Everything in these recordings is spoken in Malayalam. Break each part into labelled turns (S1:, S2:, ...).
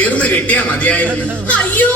S1: കഷ്ടകാലം
S2: കെട്ടിയാ മതിയായിരുന്നു.
S3: അയ്യോ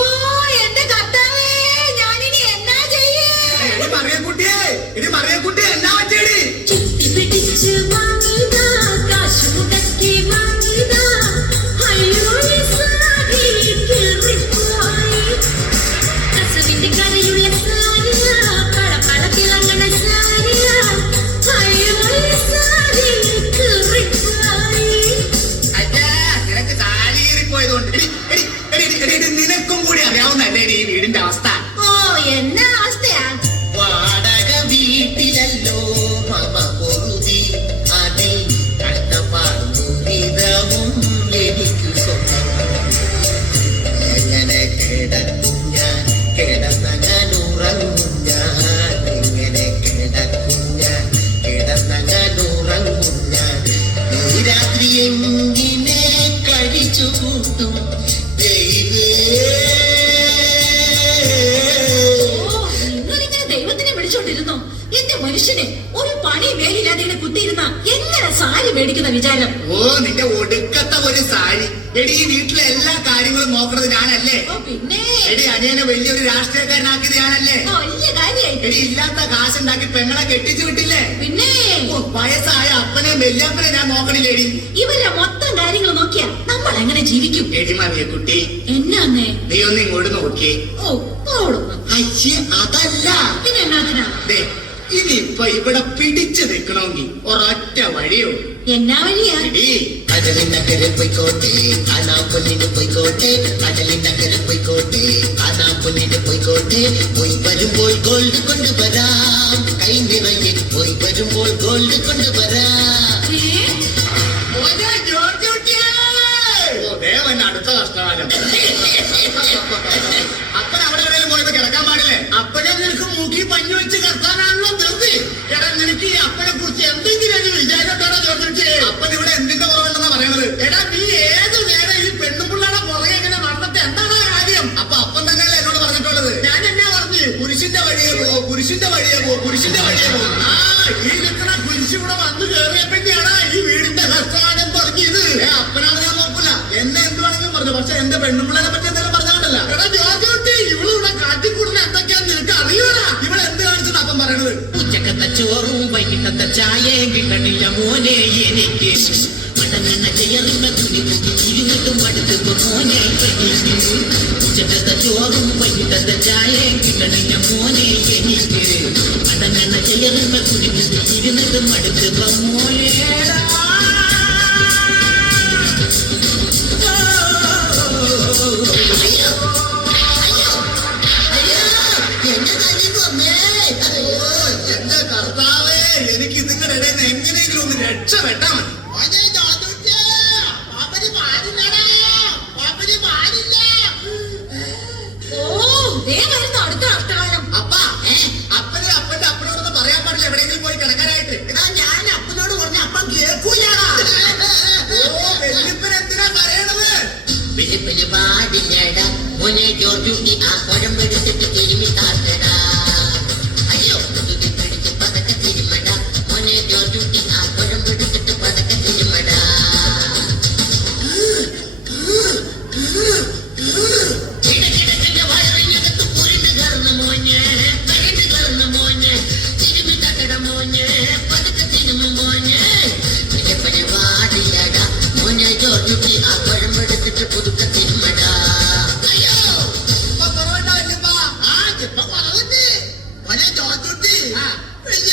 S3: ഇങ്ങനെ കുത്തിയിരുന്ന എങ്ങനെ സാരി മേടിക്കുന്ന വിചാരം?
S2: ഓ നിന്റെ ഒടുക്കത്തെ ഒരു സാരി. എടി ഈ വീട്ടിലെ എല്ലാ കാര്യങ്ങളും നോക്കുന്നത് ഞാനല്ലേ?
S3: ഓ പിന്നെ?
S2: എടി അനിയനെ വലിയൊരു രാഷ്ട്രീയക്കാരനാക്കിയത് ഞാനല്ലേ?
S3: ഓ, വലിയ കാര്യായി.
S2: എടി ഇല്ലാത്ത കാശുണ്ടാക്കി പെങ്ങളെ കെട്ടിച്ചു വിട്ടില്ലേ?
S3: പിന്നെ?
S2: ഓ, വയസ്സായ അപ്പനെ വല്യപ്പനെ ഞാൻ നോക്കണില്ലേടി
S3: ഇവരുടെ മൊത്തം കാര്യങ്ങൾ നോക്കിയാ നമ്മൾ എങ്ങനെ ജീവിക്കും?
S2: എടി മറിയ കുട്ടി.
S3: എന്നാന്നേ
S2: നീ ഒന്ന് ഇങ്ങോട്ട് നോക്കിയേ.
S3: ഓ ഓടുന്നു
S2: അയ്യേ അതല്ല.
S3: പിന്നെ എന്നാത്തിനാ
S2: ദേ ഇനിയിപ്പൊ ഇവിടെ പിടിച്ചു നിൽക്കണമെങ്കിൽ ഒരൊറ്റ വഴിയോ?
S3: എന്നാ വഴിയാ?
S2: എടി
S4: കടലിനക്കരെ പോയിക്കോട്ടെ കാണാ പൊന്നിന് പോയിക്കോട്ടെ കടലിനക്കരെ പോയിക്കോട്ടെ കാണാ പൊന്നിന് പോയിക്കോട്ടെ പോയി വരുമ്പോൾ ഗോൾഡ് കൊണ്ടുവരാം. കൈ നിറയെ പോയി വരുമ്പോൾ ഗോൾഡ് കൊണ്ടുവരാം.
S2: അടുത്ത കഷ്ടകാലം ഈ അപ്പനെ കുറിച്ച് എന്തെങ്കിലും ഒരു വിചാരത്തോടെ ചോദിച്ചേ. അപ്പൻ ഇവിടെ എന്തിന്റെ കുറവുണ്ടെന്നാ പറയണത്? എടാ നീ ഏത് നേരം ഈ പെണ്ണുപിള്ളയുടെ പുറകെ ഇങ്ങനെ നടന്നിട്ട് എന്താണ് കാര്യം? അപ്പൊ അപ്പൻ തന്നെയല്ലേ എന്നോട് പറഞ്ഞിട്ടുള്ളത്? ഞാൻ എന്നാ പറഞ്ഞു? കുരിശിന്റെ വഴിയെ പോ കുരിശിന്റെ വഴിയെ പോ കുരിശിന്റെ വഴിയെ പോ. ആ ഈ നിൽക്കണ കുരിശ് ഇവിടെ വന്ന് കയറിയപ്പോഴാണ് ഈ വീടിന്റെ കഷ്ടകാലം ഏ, അപ്പനാണ് ഞാൻ നോക്കൂല. എന്നെ എന്ത് വേണമെങ്കിലും പറഞ്ഞു. പക്ഷെ എന്റെ പെണ്ണുമ്പിള്ളനെ പറ്റി എന്തെങ്കിലും പറഞ്ഞാണ്ടല്ല എടാ ജോജോട്ടി ഇവളിവിടെ കാട്ടിക്കൂടുന്ന എന്തൊക്കെയാന്ന് നിനക്ക് അറിയൂല ഇവളെന്ത് കാണിച്ചത് അപ്പം പറയണത്?
S4: ഉച്ചക്കത്തെ ചോറും വൈകിട്ടത്തെ ചായയും കിട്ടണില്ല മോനെ എനിക്ക് ഇരുന്നിട്ടും അടുത്തത് മോനെ ഉച്ചക്കത്തെ ചോറും വൈകിട്ടത്ത ചായയും കിട്ടണില്ല മോനെ എനിക്ക് മടങ്ങണ ചെയറിന്റെ തുണി കുത്തി ഇരുന്നിട്ടും അടുത്തപ്പോ മോനേടാ അയ്യോ
S2: പറയണത്?
S4: വെളുപ്പിന് പാടില്ലടാ. മോനെ ജോർജുട്ടി ആ കുഴമ്പെടുത്തിട്ട്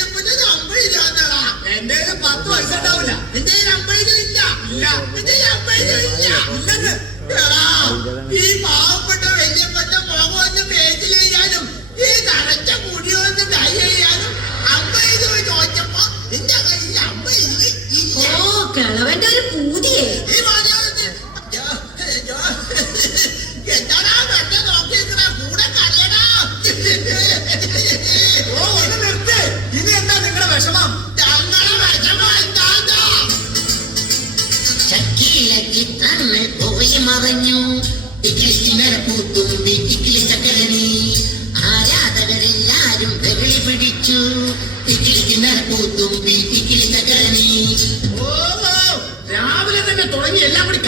S4: വല്യപ്പന്റെ നമ്പരില്ലാത്തടാ
S2: എന്റെ കയ്യിൽ പത്ത് പൈസ ഉണ്ടാവില്ല
S4: നമ്പരില്ല
S2: ഇല്ല.
S4: എന്റെ നമ്പരില്ല
S2: ഇല്ലെന്ന്.
S4: എടാ, ഈ പാവപ്പെട്ട വല്യപ്പന്റെ മുഖം ഒന്ന് ചെയ്യാനും ഈ നരച്ച മുടി ഒന്ന് ഡൈ ചെയ്യാനും അമ്പത് രൂപ ചോദിച്ചപ്പോ നിന്റെ കയ്യിൽ അമ്പത്
S3: ഓ കിളവന്റെ ഒരു പൂതിയേ.
S4: ഇളകി തന്നെ പോയി മറഞ്ഞു. ഇക്കിളിക്ക് നിരപ്പൂത്തും ഇക്കിളി ചക്കരണി ആരാധകരെല്ലാരും വെകളി പിടിച്ചു.
S3: ഇക്കിളിക്ക് നിരപ്പൂത്തും ഇക്കിളി ചക്കരണി രാവിലെ തന്നെ തുടങ്ങി
S2: എല്ലാം
S3: കൂടി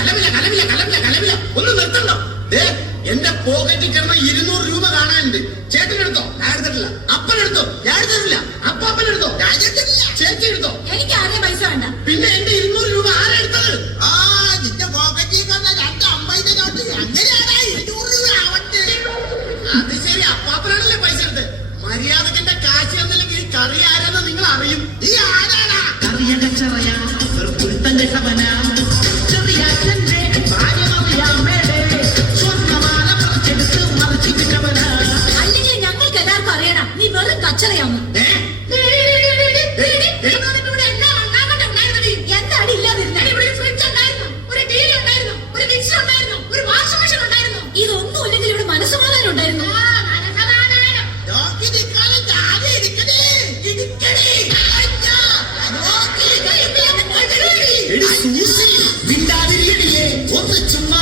S3: നിനക്ക് അച്ഛനറിയാമോ ഇതൊന്നുമില്ലെങ്കിൽ ഇവിടെ മനസ്സമാധാനം ഉണ്ടായിരുന്നു
S2: ഒന്ന്
S3: ചുമ്മാ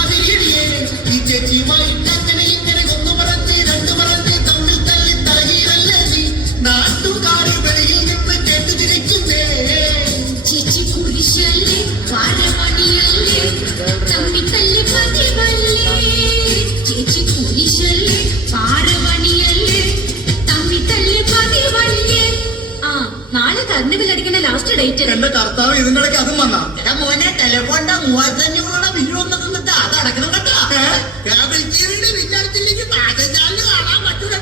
S3: ലാസ്റ്റ് ഡേറ്റ്
S2: എന്റെ കർത്താവ് ഇതിനിടയ്ക്ക് അതും വന്നാ.
S1: എടാ മോനെ ടെലിഫോണിന്റെ മൂവായിരത്തഞ്ഞൂറോളം ബില്ല് വന്നിട്ടുണ്ട് കേട്ടോ. അത് അടക്കണം കേട്ടോ. കേബിൾ ടിവിയുടെ ബില്ലടച്ചില്ലെങ്കിൽ പാചകശാലിന് കാണാൻ പറ്റൂല.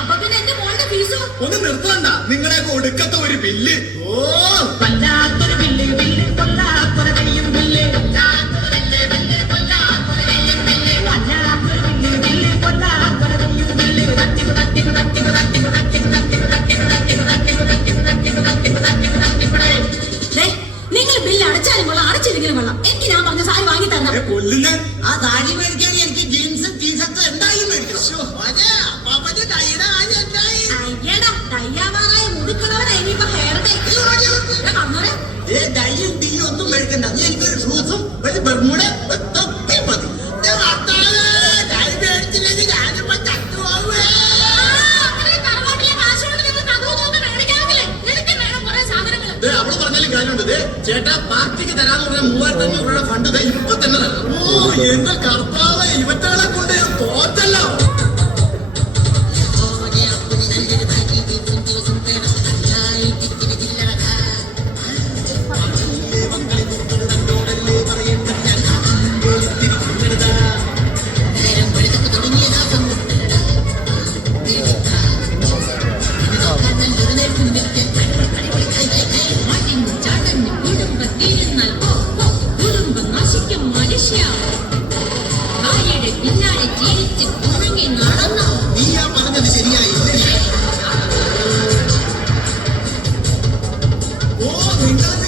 S3: അപ്പൊ പിന്നെ എന്റെ മോളുടെ ഫീസോ
S2: ഒന്ന് നിർത്തണ്ട. നിങ്ങളെ ഒടുക്കത്തെ ഒരു ബില്ല് ഓ
S4: വല്ലാത്തൊരു
S2: കൊല്ലില്ല
S1: ആ താടി മേടിക്കാൻ
S2: Because